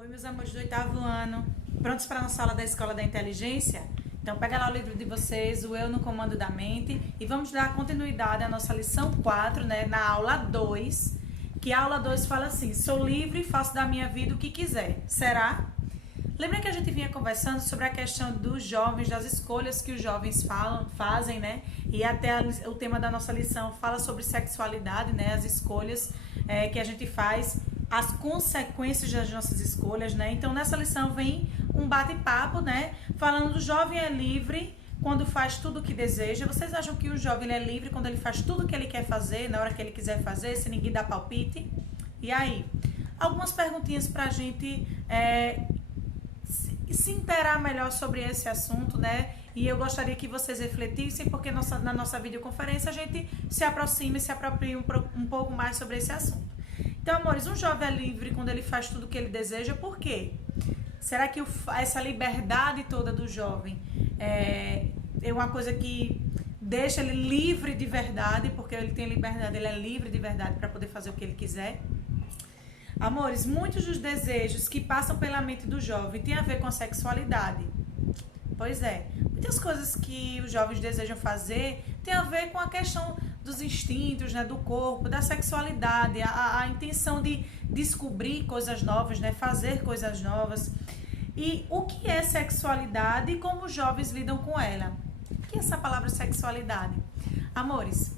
Oi, meus amores do oitavo ano, prontos para a nossa aula da Escola da Inteligência? Então pega lá o livro de vocês, o Eu no Comando da Mente, e vamos dar continuidade à nossa lição 4, né, na aula 2, que a aula 2 fala assim: sou livre e faço da minha vida o que quiser. Será? Lembra que a gente vinha conversando sobre a questão dos jovens, das escolhas que os jovens fazem, né? E até o tema da nossa lição fala sobre sexualidade, né? As escolhas que a gente faz, as consequências das nossas escolhas, né? Então, nessa lição vem um bate-papo, né? Falando do jovem é livre quando faz tudo o que deseja. Vocês acham que o jovem é livre quando ele faz tudo o que ele quer fazer, na hora que ele quiser fazer, se ninguém dá palpite? E aí? Algumas perguntinhas pra gente se inteirar melhor sobre esse assunto, né? E eu gostaria que vocês refletissem, porque na nossa videoconferência a gente se aproxima e se apropria um pouco mais sobre esse assunto. Então, amores, um jovem é livre quando ele faz tudo o que ele deseja, por quê? Será que essa liberdade toda do jovem é uma coisa que deixa ele livre de verdade, porque ele tem liberdade, ele é livre de verdade para poder fazer o que ele quiser? Amores, muitos dos desejos que passam pela mente do jovem têm a ver com a sexualidade. Pois é, muitas coisas que os jovens desejam fazer têm a ver com a questão dos instintos, né, do corpo, da sexualidade, a intenção de descobrir coisas novas, né, fazer coisas novas. E o que é sexualidade e como os jovens lidam com ela? O que é essa palavra sexualidade? Amores,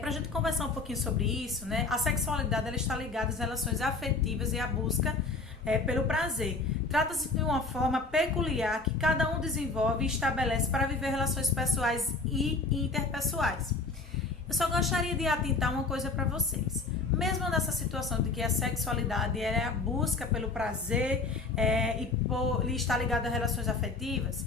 para a gente conversar um pouquinho sobre isso, né? A sexualidade ela está ligada às relações afetivas e à busca pelo prazer. Trata-se de uma forma peculiar que cada um desenvolve e estabelece para viver relações pessoais e interpessoais. Eu só gostaria de atentar uma coisa para vocês. Mesmo nessa situação de que a sexualidade é a busca pelo prazer e está ligada a relações afetivas,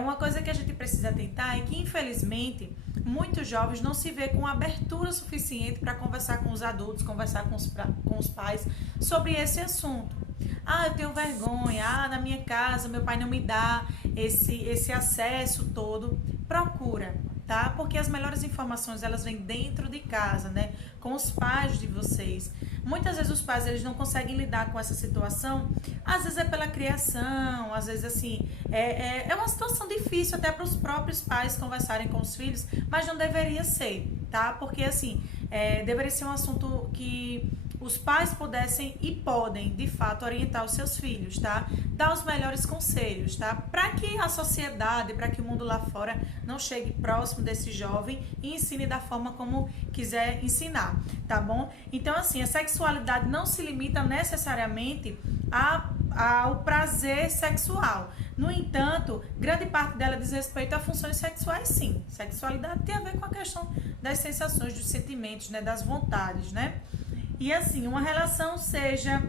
uma coisa que a gente precisa atentar é que, infelizmente, muitos jovens não se vê com abertura suficiente para conversar com os adultos, conversar com os pais sobre esse assunto. Ah, eu tenho vergonha, na minha casa meu pai não me dá esse acesso todo. Procura, tá? Porque as melhores informações elas vêm dentro de casa, né? Com os pais de vocês. Muitas vezes os pais eles não conseguem lidar com essa situação, às vezes é pela criação, às vezes assim, é uma situação difícil até para os próprios pais conversarem com os filhos, mas não deveria ser, tá? Porque assim, deveria ser um assunto que os pais pudessem e podem, de fato, orientar os seus filhos, tá? Dar os melhores conselhos, tá? Para que a sociedade, para que o mundo lá fora não chegue próximo desse jovem e ensine da forma como quiser ensinar, tá bom? Então, assim, a sexualidade não se limita necessariamente ao prazer sexual. No entanto, grande parte dela diz respeito a funções sexuais, sim. Sexualidade tem a ver com a questão das sensações, dos sentimentos, né? Das vontades, né? E assim, uma relação seja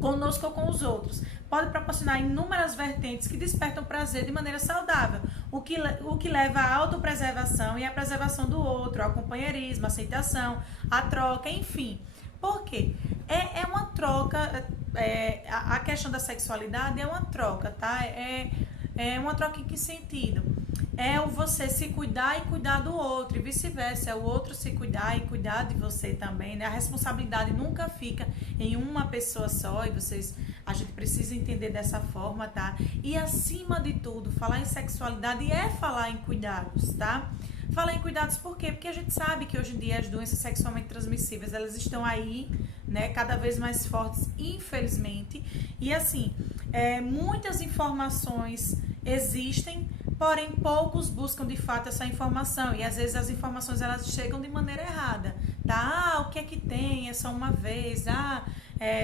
conosco ou com os outros, pode proporcionar inúmeras vertentes que despertam prazer de maneira saudável, o que leva à autopreservação e à preservação do outro, ao companheirismo, à aceitação, à troca, enfim. Por quê? É uma troca, a questão da sexualidade é uma troca, tá? É uma troca em que sentido? É o você se cuidar e cuidar do outro, e vice-versa, é o outro se cuidar e cuidar de você também, né? A responsabilidade nunca fica em uma pessoa só, e a gente precisa entender dessa forma, tá? E acima de tudo, falar em sexualidade é falar em cuidados, tá? Falar em cuidados por quê? Porque a gente sabe que hoje em dia as doenças sexualmente transmissíveis, elas estão aí, né? Cada vez mais fortes, infelizmente. E assim, muitas informações existem, porém poucos buscam de fato essa informação, e às vezes as informações elas chegam de maneira errada, tá? O que é que tem? É só uma vez,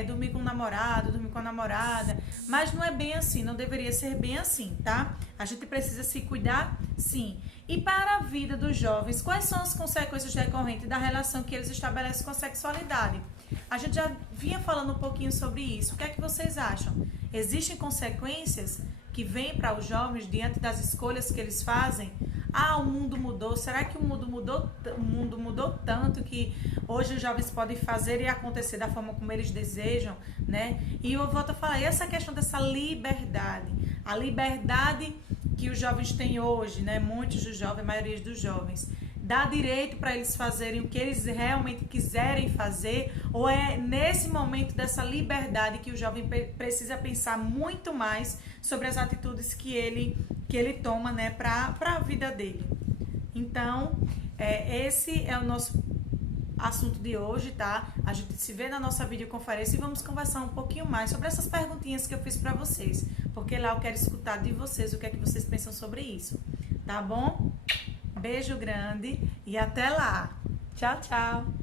dormir com o namorado, dormir com a namorada, mas não é bem assim, não deveria ser bem assim, tá? A gente precisa se cuidar, sim. E para a vida dos jovens, quais são as consequências decorrentes da relação que eles estabelecem com a sexualidade? A gente já vinha falando um pouquinho sobre isso. O que é que vocês acham? Existem consequências que vêm para os jovens diante das escolhas que eles fazem? O mundo mudou. Será que o mundo mudou tanto que hoje os jovens podem fazer e acontecer da forma como eles desejam, né? E eu volto a falar, essa questão dessa liberdade, a liberdade que os jovens têm hoje, né? Muitos dos jovens, a maioria dos jovens, dá direito para eles fazerem o que eles realmente quiserem fazer, ou é nesse momento dessa liberdade que o jovem precisa pensar muito mais sobre as atitudes que ele toma, né, para a vida dele. Então, esse é o nosso assunto de hoje, tá? A gente se vê na nossa videoconferência e vamos conversar um pouquinho mais sobre essas perguntinhas que eu fiz para vocês, porque lá eu quero escutar de vocês o que é que vocês pensam sobre isso, tá bom? Beijo grande e até lá. Tchau, tchau.